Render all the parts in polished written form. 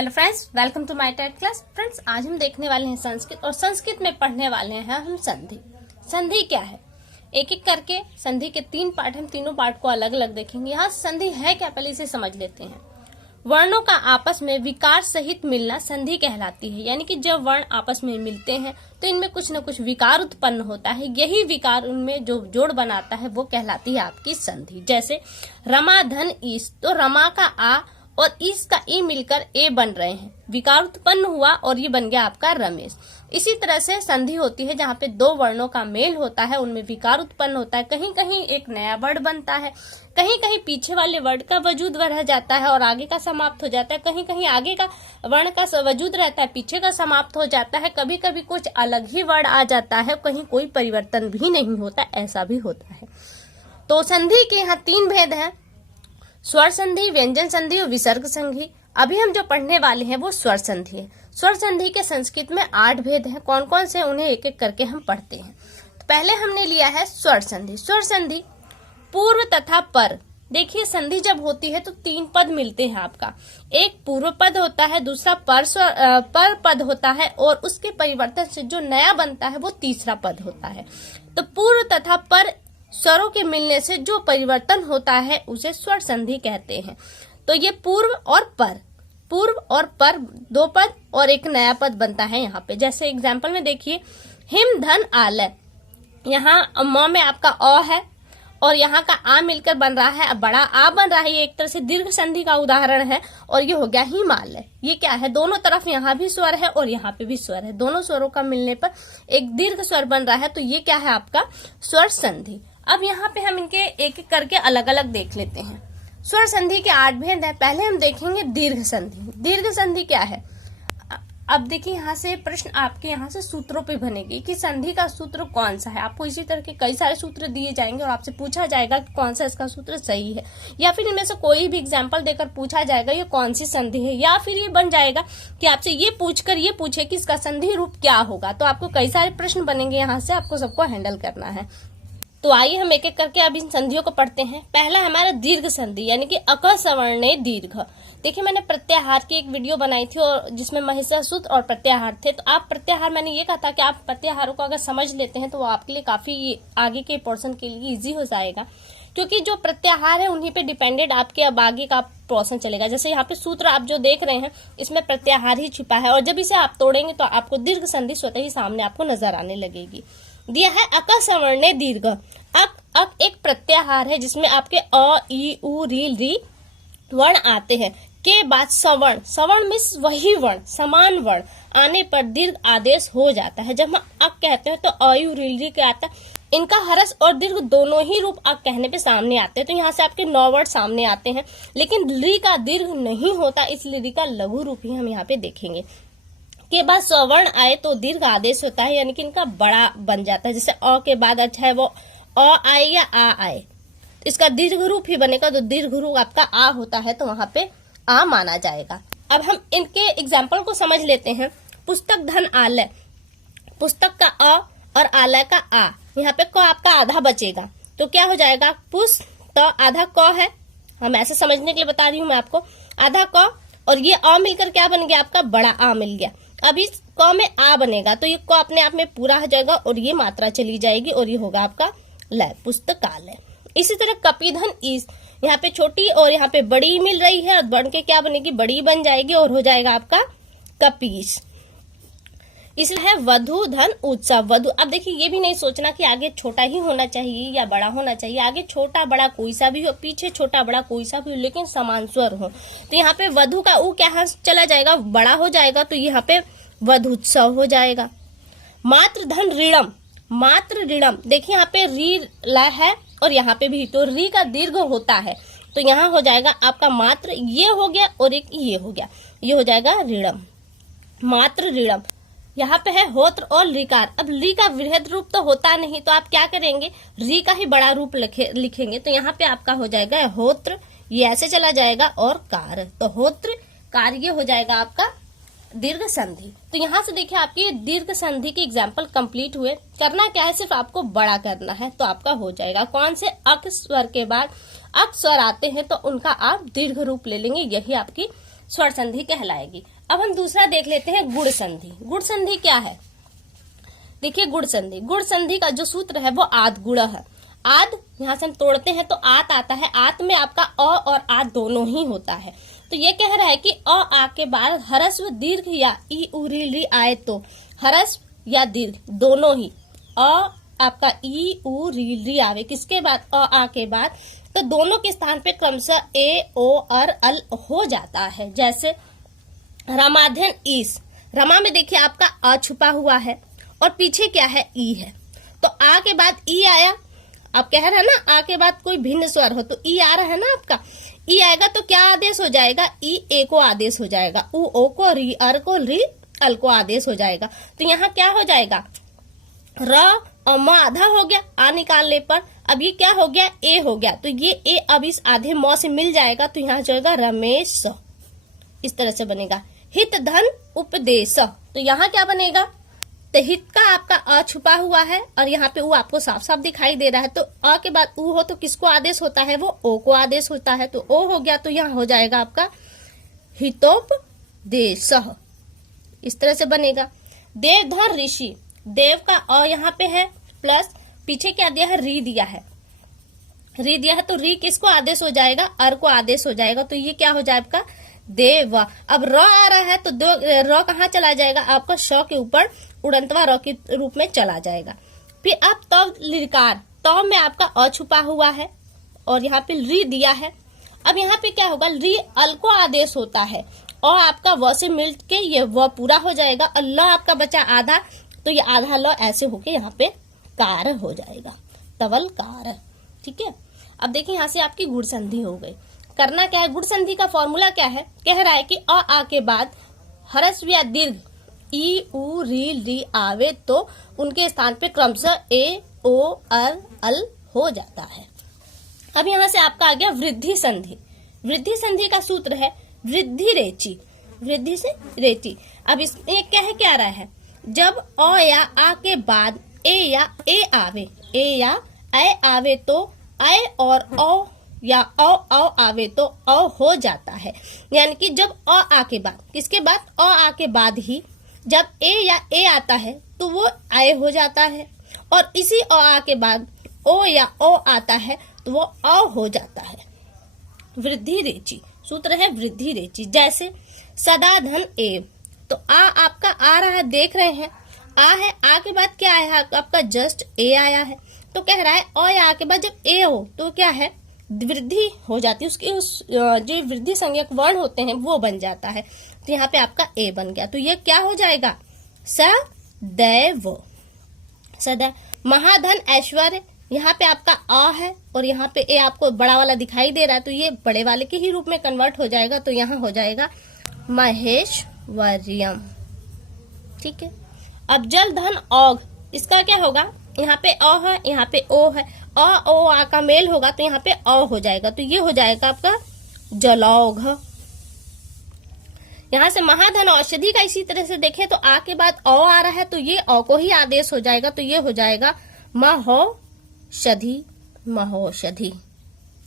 Hello friends, welcome to my TET class. Friends, आज हम देखने वाले हैं संस्कृत और संस्कृत में पढ़ने वाले हैं हम संधि। संधि क्या है, एक एक करके संधि के 3 पार्ट, हम तीनों पार्ट को अलग अलग देखेंगे। यहाँ संधि है क्या, पहले इसे समझ लेते हैं। वर्णों का आपस में विकार सहित मिलना संधि कहलाती है। यानी कि जब वर्ण आपस में मिलते हैं तो इनमें कुछ न कुछ विकार उत्पन्न होता है, यही विकार उनमें जो जोड़ बनाता है वो कहलाती है आपकी संधि। जैसे रमा धन ईस, तो रमा का आ और ईस का ई मिलकर ए बन रहे हैं, विकार उत्पन्न हुआ और ये बन गया आपका रमेश। इसी तरह से संधि होती है जहाँ पे 2 वर्णों का मेल होता है, उनमें विकार उत्पन्न होता है। कहीं कहीं एक नया वर्ड बनता है, कहीं कहीं पीछे वाले वर्ड का वजूद रह जाता है और आगे का समाप्त हो जाता है, कहीं कहीं आगे का वर्ण का वजूद रहता है, पीछे का समाप्त हो जाता है। कभी कभी कुछ अलग ही वर्ड आ जाता है, कहीं कोई परिवर्तन भी नहीं होता, ऐसा भी होता है। तो संधि के यहाँ 3 भेद हैं, स्वर संधि, व्यंजन संधि और विसर्ग संधि। अभी हम जो पढ़ने वाले हैं वो स्वर संधि है। स्वर संधि के संस्कृत में 8 भेद हैं। कौन कौन से, उन्हें एक एक करके हम पढ़ते हैं। तो पहले हमने लिया है स्वर संधि। स्वर संधि पूर्व तथा पर। देखिए, संधि जब होती है तो 3 पद मिलते हैं आपका। एक पूर्व पद होता है, दूसरा पर पद होता है और उसके परिवर्तन से जो नया बनता है वो तीसरा पद होता है। तो पूर्व तथा पर स्वरों के मिलने से जो परिवर्तन होता है उसे स्वर संधि कहते हैं। तो ये पूर्व और पर 2 पद और एक नया पद बनता है यहाँ पे। जैसे एग्जाम्पल में देखिए, हिम धन आलय, यहाँ म में आपका अ है और यहाँ का आ मिलकर बन रहा है, अब बड़ा आ बन रहा है। ये एक तरह से दीर्घ संधि का उदाहरण है और ये हो गया हिमालय। ये क्या है, दोनों तरफ यहाँ भी स्वर है और यहाँ पे भी स्वर है, दोनों स्वरों का मिलने पर एक दीर्घ स्वर बन रहा है। तो ये क्या है आपका स्वर संधि। अब यहाँ पे हम इनके एक एक करके अलग अलग देख लेते हैं। स्वर संधि के 8 भेद है। पहले हम देखेंगे दीर्घ संधि। दीर्घ संधि क्या है, अब देखिए यहाँ से प्रश्न आपके यहाँ से सूत्रों पे बनेगी कि संधि का सूत्र कौन सा है। आपको इसी तरह के कई सारे सूत्र दिए जाएंगे और आपसे पूछा जाएगा कि कौन सा इसका सूत्र सही है, या फिर इनमें से कोई भी एग्जाम्पल देकर पूछा जाएगा ये कौन सी संधि है, या फिर ये बन जाएगा कि आपसे ये पूछकर ये पूछे कि इसका संधि रूप क्या होगा। तो आपको कई सारे प्रश्न बनेंगे, यहाँ से आपको सबको हैंडल करना है। तो आइए हम एक एक करके अब इन संधियों को पढ़ते हैं। पहला हमारा दीर्घ संधि, यानी कि अक सवर्णे दीर्घ। देखिए, मैंने प्रत्याहार की एक वीडियो बनाई थी और जिसमें महिषासुर और प्रत्याहार थे। तो आप प्रत्याहार, मैंने ये कहा था कि आप प्रत्याहारों को अगर समझ लेते हैं तो वो आपके लिए काफी आगे के पोर्शन के लिए इजी हो जाएगा, क्योंकि जो प्रत्याहार है उन्हीं पे डिपेंडेड आपके अब आगे का पोर्शन चलेगा। जैसे यहाँ पे सूत्र आप जो देख रहे हैं इसमें प्रत्याहार ही छिपा है और जब इसे आप तोड़ेंगे तो आपको दीर्घ संधि स्वतः ही सामने आपको नजर आने लगेगी। दिया है अक सवर्णे दीर्घ। अक एक प्रत्याहार है जिसमें आपके अ, ई, उ, री वर्ण आते हैं। के बाद सवर्ण, सवर्ण मीन्स वही वर्ण, समान वर्ण आने पर दीर्घ आदेश हो जाता है। जब हम अक कहते हैं तो अ, ई, री क्या आता है, इनका हरस और दीर्घ दोनों ही रूप अक कहने पे सामने आते हैं। तो यहाँ से आपके 9 वर्ड सामने आते हैं, लेकिन री का दीर्घ नहीं होता, इसलिए री का लघु रूप ही हम यहाँ पे देखेंगे। के बाद सवर्ण आए तो दीर्घ आदेश होता है, यानी कि इनका बड़ा बन जाता है। जैसे अ के बाद अच्छा है वो अ आए या आ आए, इसका दीर्घ रूप ही बनेगा। तो दीर्घ रूप आपका आ होता है तो वहां पे आ माना जाएगा। अब हम इनके एग्जाम्पल को समझ लेते हैं। पुस्तक धन आलय, पुस्तक का अ और आलय का आ, यहाँ पे क आपका आधा बचेगा तो क्या हो जाएगा, पुस्त तो आधा क है, हम ऐसे समझने के लिए बता रही हूँ मैं आपको, आधा क और ये अ मिलकर क्या बन गया आपका बड़ा आ मिल गया। अब इस क में आ बनेगा तो ये क अपने आप में पूरा हो जाएगा और ये मात्रा चली जाएगी और ये होगा आपका लय, पुस्तकालय। इसी तरह कपिधन ईस, यहाँ पे छोटी और यहाँ पे बड़ी मिल रही है और बढ़ के क्या बनेगी, बड़ी बन जाएगी और हो जाएगा आपका कपीस। इसलिए है वधु धन उत्सव। वधु, अब देखिए ये भी नहीं सोचना कि आगे छोटा ही होना चाहिए या बड़ा होना चाहिए, आगे छोटा बड़ा कोई सा भी हो, पीछे छोटा बड़ा कोई सा भी हो, लेकिन समान स्वर हो। तो यहाँ पे वधु का ऊ क्या चला जाएगा, बड़ा हो जाएगा, तो यहाँ पे वधुत्सव हो जाएगा। मात्र धन ऋणम, मात्र ऋणम, देखिए यहाँ पे री ला है और यहाँ पे भी, तो री का दीर्घ होता है तो यहाँ हो जाएगा आपका मात्र, ये हो गया और एक ये हो गया, ये हो जाएगा ऋणम, मात्र ऋणम। यहाँ पे है होत्र और ऋकार। अब री का वृहद रूप तो होता नहीं, तो आप क्या करेंगे, री का ही बड़ा रूप लिखेंगे। तो यहाँ पे आपका हो जाएगा होत्र, ये ऐसे चला जाएगा, और कार, तो होत्र कार, ये हो जाएगा आपका दीर्घ संधि। तो यहाँ से देखिए आपकी दीर्घ संधि के एग्जाम्पल कंप्लीट हुए। करना क्या है, सिर्फ आपको बड़ा करना है तो आपका हो जाएगा। कौन से, अक स्वर के बाद अक स्वर आते हैं तो उनका आप दीर्घ रूप ले लेंगे, यही आपकी स्वर संधि कहलाएगी। अब हम दूसरा देख लेते हैं गुण संधि। गुण संधि क्या है? देखिए गुण संधि का जो सूत्र है वो आद गुण है। आद यहाँ से हम तोड़ते हैं तो आत आता है। आत में आपका अ और आत दोनों ही होता है। तो ये कह रहा है कि अ आ के बाद हरस्व दीर्घ या ई उ री ली आए तो हरस्व या दीर्घ दोनों ही, अ आपका ई उ री ली आवे किसके बाद? अ आ के बाद, तो दोनों के स्थान पे क्रमशः ए ओ अर अल हो जाता है। जैसे रामाध्यन ईस, रमा में देखिए आपका अ छुपा हुआ है और पीछे क्या है? ई है। तो आ के बाद ई आया, आप कह रहे हैं ना आ के बाद कोई भिन्न स्वर हो तो ई आ रहा है ना आपका, ई आएगा तो क्या आदेश हो जाएगा? ई ए को आदेश हो जाएगा, उ ओ को, री अर को, री अल को आदेश हो जाएगा। तो यहाँ क्या हो जाएगा? र और म आधा हो गया आ निकालने पर, अब ये क्या हो गया? ए हो गया। तो ये ए अब इस आधे म से मिल जाएगा तो यहाँ जाएगा रमेश, इस तरह से बनेगा। हित धन उपदेश, तो यहाँ क्या बनेगा? तो हित का आपका अ छुपा हुआ है और यहाँ पे उ आपको साफ साफ दिखाई दे रहा है। तो अ के बाद उ हो तो किसको आदेश होता है? वो ओ को आदेश होता है। तो ओ हो गया तो यहाँ हो जाएगा आपका हितोपदेश, इस तरह से बनेगा। देवधर ऋषि, देव का अ यहाँ पे है प्लस पीछे क्या दिया है? री दिया है। री दिया है तो री किसको आदेश हो जाएगा? अर को आदेश हो जाएगा। तो ये क्या हो जाएगा आपका? देव। अब र आ रहा है तो र कहाँ चला जाएगा? आपका श के ऊपर उड़ंतवा र के रूप में चला जाएगा। फिर अब तव लिकार, तव में आपका अ छुपा हुआ है और यहाँ पे री दिया है। अब यहाँ पे क्या होगा? री अल को आदेश होता है और आपका व से मिल के ये व पूरा हो जाएगा और ल आपका बचा आधा, तो ये आधा ल ऐसे होके यहाँ पे कार हो जाएगा, तवल कार। ठीक है, अब देखिए यहाँ से आपकी गुण संधि हो गई। करना क्या है? गुण संधि का फॉर्मूला क्या है? कह रहा है कि अ आ के बाद हरस्व या दीर्घ ई उ री ली आवे तो उनके स्थान पे क्रमशः ए ओ अर अल हो जाता है। अब यहाँ से आपका आ गया वृद्धि संधि। वृद्धि संधि का सूत्र है वृद्धि रेची, वृद्धि से रेची। अब इसमें क्या आ रहा है? जब अ या आ के बाद ए या ए आवे, ए या ए आवे तो ए और ओ या औ आवे तो औ हो जाता है। यानी कि जब अ आ के बाद, किसके बाद? अ आ के बाद ही जब ए या ए आता है तो वो आए हो जाता है और इसी अ आ के बाद ओ या ओ आता है तो वो अ हो जाता है। वृद्धि रेची, सूत्र है वृद्धि रेची। जैसे सदा धन एव, तो आ आपका आ रहा है, देख रहे हैं आ है, आ के बाद क्या आया है? आपका जस्ट ए आया है। तो कह रहा है अ या आ के बाद जब ए हो तो क्या है? वृद्धि हो जाती है, उसकी उस जो वृद्धि संज्ञक वर्ण होते हैं वो बन जाता है। तो यहाँ पे आपका ए बन गया। तो ये क्या हो जाएगा? सदैव, सदैव। महाधन ऐश्वर्य, यहाँ पे आपका आ है और यहाँ पे ए आपको बड़ा वाला दिखाई दे रहा है तो ये बड़े वाले के ही रूप में कन्वर्ट हो जाएगा। तो यहाँ हो जाएगा महेश्वरियम। ठीक है, अब जल धन औघ, इसका क्या होगा? यहाँ पे अ है, यहाँ पे ओ है, अ ओ आ का मेल होगा तो यहाँ पे अ हो जाएगा। तो ये हो जाएगा आपका जलौघ। यहाँ से महाधन औषधि का इसी तरह से देखें तो आ के बाद अ आ रहा है तो ये अ को ही आदेश हो जाएगा। तो ये हो जाएगा महौषधि, महौषधि।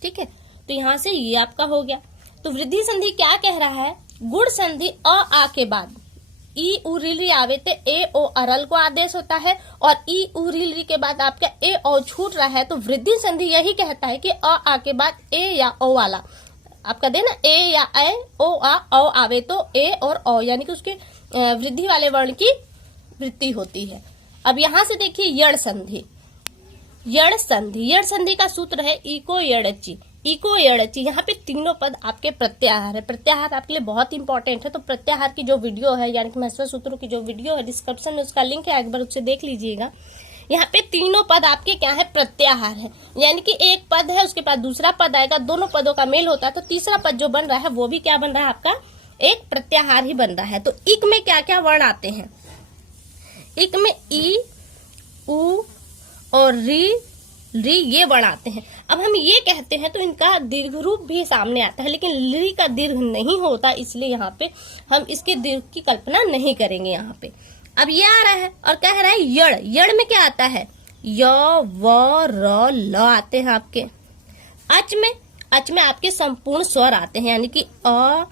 ठीक है, तो यहाँ से ये आपका हो गया। तो वृद्धि संधि क्या कह रहा है? गुण संधि अ आ के बाद ई उ री ली आवे तो ए ओ अरल को आदेश होता है और ई उ री ली के बाद आपका ए ओ छूट रहा है। तो वृद्धि संधि यही कहता है कि अ आ के बाद ए या ओ वाला आपका देना ए या ए ओ आ ओ आवे तो ए और ओ, यानी कि उसके वृद्धि वाले वर्ण की वृत्ति होती है। अब यहाँ से देखिए यड़ संधि। यड़ संधि, यड़ संधि का सूत्र है इको यड़ची, इको यड़ची। यहाँ पे तीनों पद आपके प्रत्याहार है। प्रत्याहार आपके लिए बहुत इंपॉर्टेंट है। तो प्रत्याहार की जो वीडियो है यानी कि महत्व सूत्रों की जो वीडियो है डिस्क्रिप्शन में उसका लिंक है, एक बार उससे देख लीजिएगा। यहाँ पे तीनों पद आपके क्या है? प्रत्याहार है। यानी कि एक पद है उसके बाद दूसरा पद आएगा, दोनों पदों का मेल होता है तो तीसरा पद जो बन रहा है वो भी क्या बन रहा है? आपका एक प्रत्याहार ही बन रहा है। तो इक में क्या क्या वर्ण आते हैं? इक में ई उ और री ये वर्ण आते हैं। अब हम ये कहते हैं तो इनका दीर्घ रूप भी सामने आता है, लेकिन ली का दीर्घ नहीं होता, इसलिए यहाँ पे हम इसके दीर्घ की कल्पना नहीं करेंगे यहाँ पे। अब ये आ रहा है और कह रहा है यड़, यड़ में क्या आता है? य व र ल आते हैं आपके। अच में आपके संपूर्ण स्वर आते हैं, यानी कि अ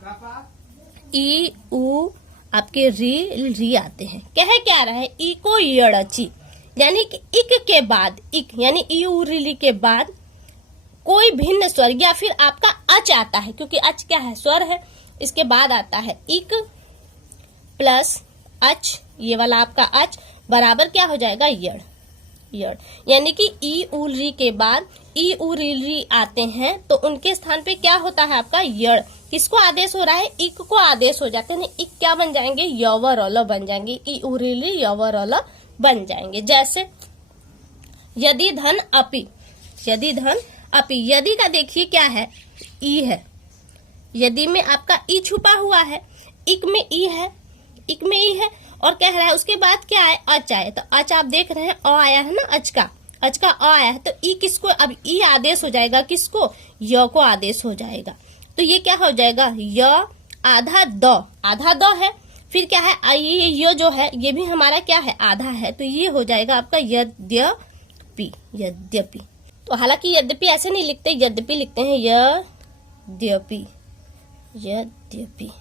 ई उ आपके री आते हैं। कह क्या रहा है, ई को यड़ची, यानी कि इक के बाद, इक यानी ई उ री के बाद कोई भिन्न स्वर या फिर आपका अच आता है, क्योंकि अच क्या है, स्वर है, इसके बाद आता है इक प्लस अच, ये वाला आपका अच बराबर क्या हो जाएगा, यड़। यड़ यानी कि ई उ री के बाद ई उ री आते हैं, तो उनके स्थान पे क्या होता है आपका यड़। किसको आदेश हो रहा है, इक को आदेश हो जाते हैं। इक क्या बन जाएंगे, यव रल बन जाएंगे, ई उ री यव रल बन जाएंगे। जैसे यदि धन अपि, यदि धन अपि, यदि का देखिए क्या है, ई है, यदि में आपका ई छुपा हुआ है, इक में ई है, इक में ई है, और कह रहा है उसके बाद क्या है, अच आए। तो अच आप देख रहे हैं, अ आया है ना, अच का अ आया है, तो ई किसको, अब ई आदेश हो जाएगा किसको, य को आदेश हो जाएगा। तो ये क्या हो जाएगा, य आधा द है, फिर क्या है, ये जो है ये भी हमारा क्या है, आधा है, तो ये हो जाएगा आपका यद्यपि, यद्यपि। तो हालांकि यद्यपि ऐसे नहीं लिखते, यद्यपि लिखते हैं, यद्यपि, यद्यपि,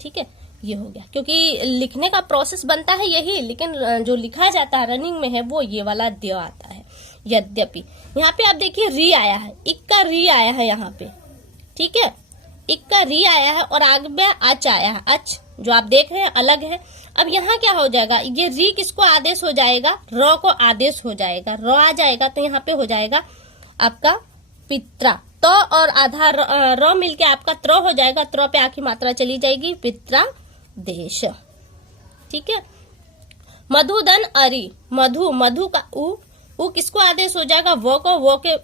ठीक है, ये हो गया। क्योंकि लिखने का प्रोसेस बनता है यही, लेकिन जो लिखा जाता है रनिंग में है वो ये वाला द आता है, यद्यपि। यहाँ पे आप देखिए री आया है, इक का री आया है यहाँ पे, ठीक है, इक का री आया है, और आगे में अच आया है, अच जो आप देख रहे हैं अलग है। अब यहाँ क्या हो जाएगा, ये री किसको आदेश हो जाएगा, र को आदेश हो जाएगा, र आ जाएगा, तो यहाँ पे हो जाएगा आपका पित्रा। तो और आधा र मिलके आपका त्र हो जाएगा, त्र पे आखिरी मात्रा चली जाएगी, पित्रा देश, ठीक है। मधुधन अरि, मधु, मधु का उ किसको आदेश हो जाएगा, वो को, वो के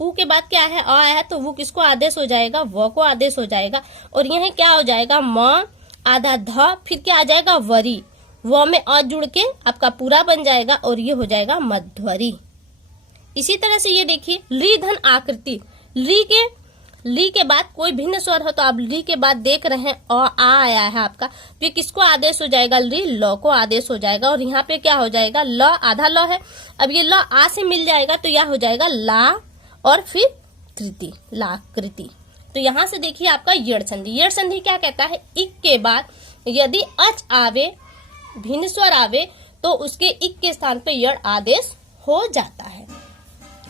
उ के बाद क्या है, अ है, तो वो किसको आदेश हो जाएगा, वो को आदेश हो जाएगा। और यह क्या हो जाएगा, म आधा ध, फिर क्या आ जाएगा, वरी, वो में अ जुड़ के आपका पूरा बन जाएगा, और ये हो जाएगा मध्वरी। इसी तरह से ये देखिए ली धन आकृति, ली के बाद कोई भिन्न स्वर हो, तो आप ली के बाद देख रहे हैं आ आया है आपका, तो किसको आदेश हो जाएगा, ली, ल को आदेश हो जाएगा। और यहाँ पे क्या हो जाएगा, ल, आधा ल है, अब ये ल आ से मिल जाएगा, तो यह हो जाएगा ला, और फिर कृति, लाकृति। तो यहाँ से देखिए आपका यड़ संधि, यड़ संधि क्या कहता है, इक के बाद यदि अच आवे, भिन्न स्वर आवे, तो उसके इक के स्थान पे यड़ आदेश हो जाता है।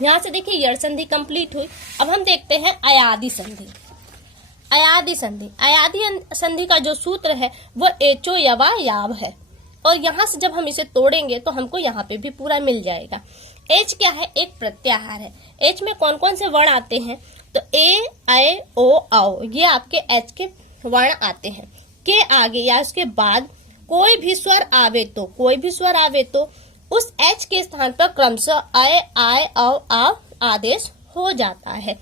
यहाँ से देखिए यड़ संधि कंप्लीट हुई। अब हम देखते हैं अयादि संधि। अयादि संधि, अयादि संधि का जो सूत्र है वो एचो यवा याव है, और यहाँ से जब हम इसे तोड़ेंगे तो हमको यहाँ पे भी पूरा मिल जाएगा। एच क्या है, एक प्रत्याहार है। एच में कौन कौन से वर्ण आते हैं, तो ए, ऐ, ओ, औ, ये आपके एच के वर्ण आते हैं। के आगे या उसके बाद कोई भी स्वर आवे तो, कोई भी स्वर आवे तो उस एच के स्थान पर क्रमशः अय, आय, औ, आव आदेश हो जाता है।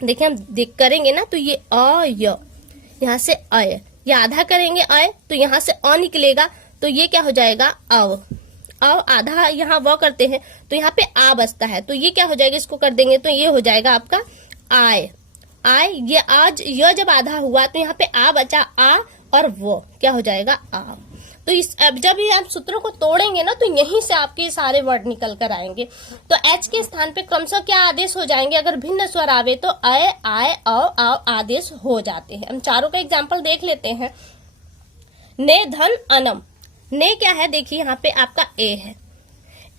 देखिए हम देख करेंगे ना, तो ये अ, य, यहाँ से अय, ये आधा करेंगे अय, तो यहाँ से अ निकलेगा, तो ये क्या हो जाएगा, अव, अव आधा यहाँ व करते हैं, तो यहाँ पे आ बचता है, तो ये क्या हो जाएगा, इसको कर देंगे तो ये हो जाएगा आपका आय, आय, ये आज य जब आधा हुआ तो यहाँ पे आ बचा, आ और वो क्या हो जाएगा, आव। तो इस अब जब ये आप सूत्रों को तोड़ेंगे ना, तो यहीं से आपके सारे वर्ड निकल कर आएंगे। तो एच के स्थान पे क्रमशः क्या आदेश हो जाएंगे, अगर भिन्न स्वर आवे तो अय, आय, औ, आव आदेश हो जाते हैं। हम चारों का एग्जाम्पल देख लेते हैं। ने धन अनम, ने क्या है, देखिए यहाँ पे आपका ए है,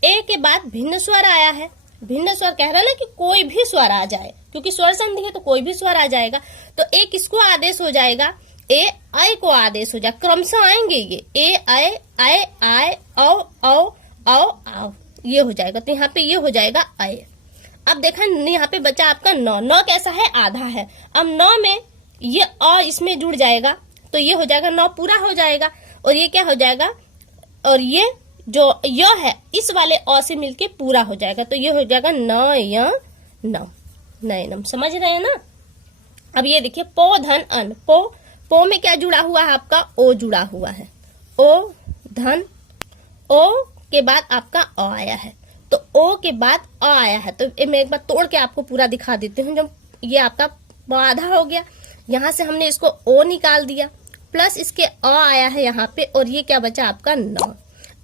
ए के बाद भिन्न स्वर आया है, भिन्न स्वर कह रहा है ना कि कोई भी स्वर आ जाए, क्योंकि स्वर संधि है तो कोई भी स्वर आ जाएगा, तो ए किसको आदेश हो जाएगा, ए आई को आदेश हो जाए, क्रमशः आएंगे ये ए, आय, आय, आय, औ, औ, औ, आव, ये हो जाएगा, तो यहाँ पे ये हो जाएगा आय। अब देखा यहाँ पे बचा आपका नौ, नौ कैसा है, आधा है, अब नौ में ये अ इसमें जुड़ जाएगा, तो ये हो जाएगा नौ पूरा हो जाएगा, और ये क्या हो जाएगा, और ये जो य है इस वाले अ से मिलके पूरा हो जाएगा, तो ये हो जाएगा न य नम, नयनम। समझ रहे हैं ना। अब ये देखिए पो धन अन, पो में क्या जुड़ा हुआ है आपका, ओ जुड़ा हुआ है, ओ धन, ओ के बाद आपका अ आया है, तो ओ के बाद अ आया है, तो मैं एक बार तोड़ के आपको पूरा दिखा देती हूँ। जब ये आपका आधा हो गया, यहाँ से हमने इसको ओ निकाल दिया, प्लस इसके अ आया है यहाँ पे, और ये क्या बचा आपका नौ।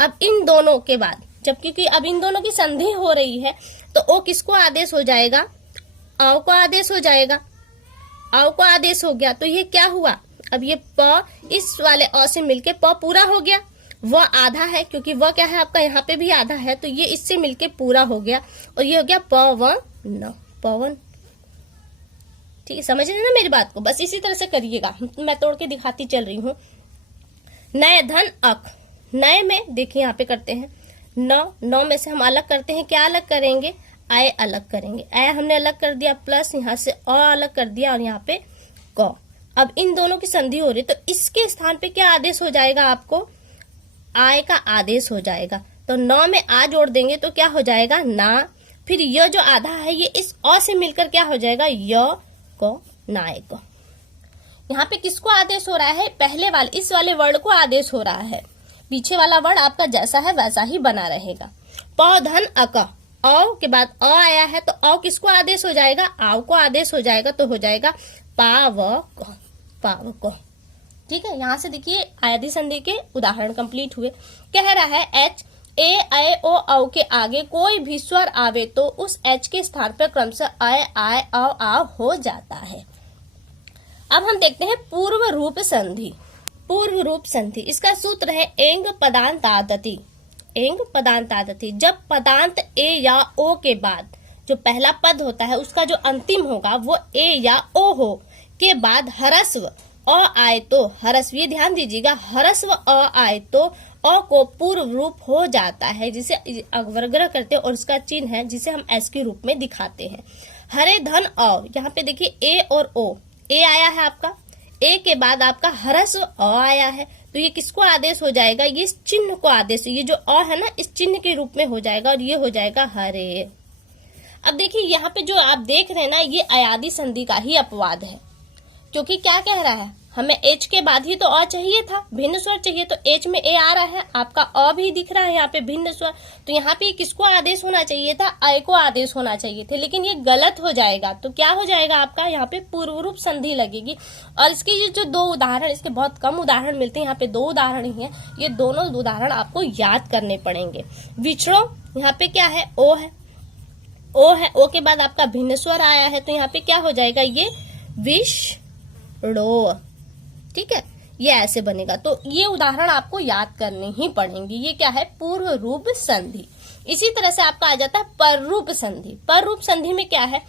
अब इन दोनों के बाद जब, क्योंकि अब इन दोनों की संधि हो रही है, तो ओ किसको आदेश हो जाएगा, औ को आदेश हो जाएगा, औ को आदेश हो गया, तो ये क्या हुआ, अब ये प इस वाले अ से मिलके प पूरा हो गया, वह आधा है क्योंकि वह क्या है आपका यहाँ पे भी आधा है, तो ये इससे मिलके पूरा हो गया और ये हो गया पवन, पवन। ठीक है, समझ रहे ना मेरी बात को? बस इसी तरह से करिएगा, मैं तोड़ के दिखाती चल रही हूँ। नय धन अक, नय में देखिए यहाँ पे करते हैं नौ में से हम अलग करते हैं, क्या अलग करेंगे? आय अलग करेंगे, आय हमने अलग कर दिया, प्लस यहाँ से अ अलग कर दिया और यहाँ पे क। अब इन दोनों की संधि हो रही, तो इसके स्थान पे क्या आदेश हो जाएगा आपको? आय का आदेश हो जाएगा। तो 9 में आ जोड़ देंगे तो क्या हो जाएगा? ना। फिर य जो आधा है ये इस अ से मिलकर क्या हो जाएगा? य को, नायक। यहाँ पे किसको आदेश हो रहा है? पहले वाले, इस वाले वर्ड को आदेश हो रहा है। पीछे वाला वर्ड आपका जैसा है वैसा ही बना रहेगा। प धन अक, औ के बाद अ आया है तो औ किसको आदेश हो जाएगा? आव को आदेश हो जाएगा, तो हो जाएगा पावक, पावक। ठीक है, यहाँ से देखिए आयदी संधि के उदाहरण कंप्लीट हुए। कह रहा है एच, ए, ऐ, ओ, औ के आगे कोई भी स्वर आवे तो उस एच के स्थान पर क्रमशः आय, आय, औ, आव हो जाता है। अब हम देखते हैं पूर्व रूप संधि। पूर्व रूप संधि, इसका सूत्र है एंग पदांत आदति। एंग पदांत आदति, जब पदांत ए या ओ के बाद जो पहला पद होता है उसका जो अंतिम होगा वो ए या ओ हो के बाद ह्रस्व अ आए तो, ह्रस्व, ये ध्यान दीजिएगा, ह्रस्व अ आए तो अ को पूर्व रूप हो जाता है, जिसे अवग्रह करते हैं और उसका चिन्ह है जिसे हम एस के रूप में दिखाते हैं। हरे धन अ, यहाँ पे देखिए ए और ओ, ए आया है आपका, ए के बाद आपका ह्रस्व अ आया है, तो ये किसको आदेश हो जाएगा? ये इस चिन्ह को आदेश, ये जो अ है ना इस चिन्ह के रूप में हो जाएगा और ये हो जाएगा हरे। अब देखिए यहाँ पे जो आप देख रहे हैं ना, ये अयादी संधि का ही अपवाद है, क्योंकि क्या कह रहा है, हमें एच के बाद ही तो अ चाहिए था, भिन्न स्वर चाहिए, तो एच में ए आ रहा है, आपका अ भी दिख रहा है यहाँ पे भिन्न स्वर, तो यहाँ पे किसको आदेश होना चाहिए था? अय को आदेश होना चाहिए थे, लेकिन ये गलत हो जाएगा। तो क्या हो जाएगा आपका? यहाँ पे पूर्व रूप संधि लगेगी। और इसके ये जो दो उदाहरण, इसके बहुत कम उदाहरण मिलते हैं, यहाँ पे 2 उदाहरण ही है, ये दोनों उदाहरण आपको याद करने पड़ेंगे। विछड़ो, यहाँ पे क्या है? ओ है, ओ है, ओ के बाद आपका भिन्न स्वर आया है, तो यहाँ पे क्या हो जाएगा? ये विषड़ो। ठीक है, ये ऐसे बनेगा। तो ये उदाहरण आपको याद करने ही पड़ेंगे। ये क्या है? पूर्व रूप संधि। इसी तरह से आपका आ जाता है पर रूप संधि। पर रूप संधि में क्या है?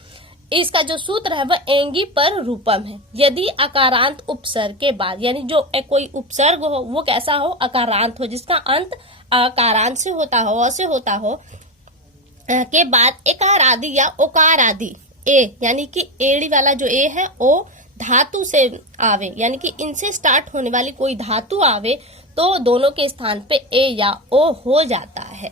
इसका जो सूत्र है वह एंगी पर रूपम है। यदि अकारांत उपसर्ग के बाद, यानी जो कोई उपसर्ग हो वो कैसा हो? अकारांत हो, जिसका अंत अकारांत से होता हो, अ से होता हो, के बाद एकार आदि या ओकार आदि ए, यानी कि एड़ी वाला जो ए है ओ धातु से आवे, यानी कि इनसे स्टार्ट होने वाली कोई धातु आवे तो दोनों के स्थान पे ए या ओ हो जाता है।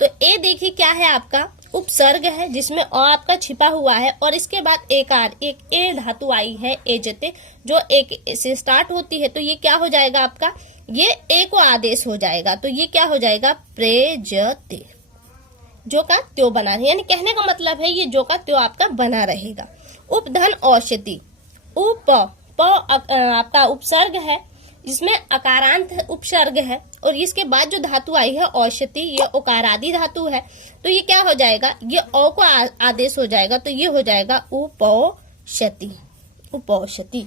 तो ए देखिए क्या है? आपका उपसर्ग है जिसमें अ आपका छिपा हुआ है, और इसके बाद एकार, एक ए धातु आई है एजते, जो एक से स्टार्ट होती है, तो ये क्या हो जाएगा आपका? ये ए को आदेश हो जाएगा, तो ये क्या हो जाएगा? प्रेजते, जो का त्यो बना रहे, यानी कहने का मतलब है ये जो का त्यो आपका बना रहेगा। उपधन औषधि, उप, प आपका उपसर्ग है जिसमें अकारांत उपसर्ग है, और इसके बाद जो धातु आई है औषधि, ये ओकारादि धातु है, तो ये क्या हो जाएगा? ये ओ को आदेश हो जाएगा, तो ये हो जाएगा उपौषति, उपौषति।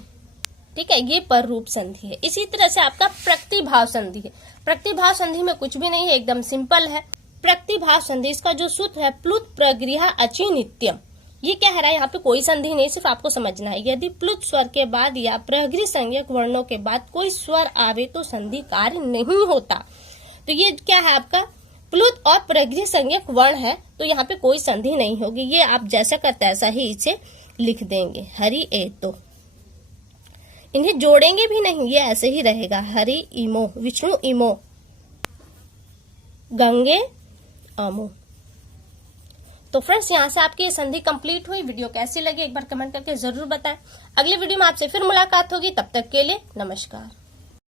ठीक है, ये पर रूप संधि है। इसी तरह से आपका प्रतिभाव संधि है। प्रतिभाव संधि में कुछ भी नहीं है, एकदम सिंपल है। प्रतिभाव संधि, इसका जो सूत्र है प्लुत प्रगृह अचि नित्यम। ये क्या है? यहाँ पे कोई संधि नहीं, सिर्फ आपको समझना है। यदि प्लुत स्वर के बाद या प्रगृह संज्ञक वर्णों के बाद कोई स्वर आवे तो संधि कार्य नहीं होता। तो ये क्या है आपका? प्लुत और प्रगृह संज्ञक वर्ण है, तो यहाँ पे कोई संधि नहीं होगी। ये आप जैसा का तैसा ही इसे लिख देंगे। हरि ए, तो इन्हें जोड़ेंगे भी नहीं, ये ऐसे ही रहेगा। हरि इमो, विष्णु इमो, गंगे अमो। तो फ्रेंड्स, यहाँ से आपकी ये संधि कंप्लीट हुई। वीडियो कैसी लगी एक बार कमेंट करके जरूर बताएं। अगली वीडियो में आपसे फिर मुलाकात होगी, तब तक के लिए नमस्कार।